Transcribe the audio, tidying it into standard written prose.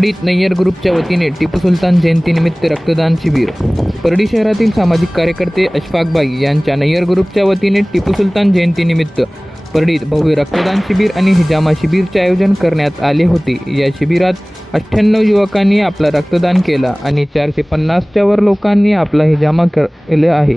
परडीत नय्यर ग्रुपच्या वतीने टिपू सुलतान जयंतीनिमित्त रक्तदान शिबिर। परडी शहरातील सामाजिक कार्यकर्ते अशफाकबाई यांच्या नय्यर ग्रुपच्या वतीने टिपू सुलतान जयंतीनिमित्त परडीत भव्य रक्तदान शिबिर आणि हिजामा शिबिरचे आयोजन करण्यात आले होते। या शिबिरात 98 युवकांनी आपला रक्तदान केला आणि 450च्या वर लोकांनी आपला हिजामा केला आहे।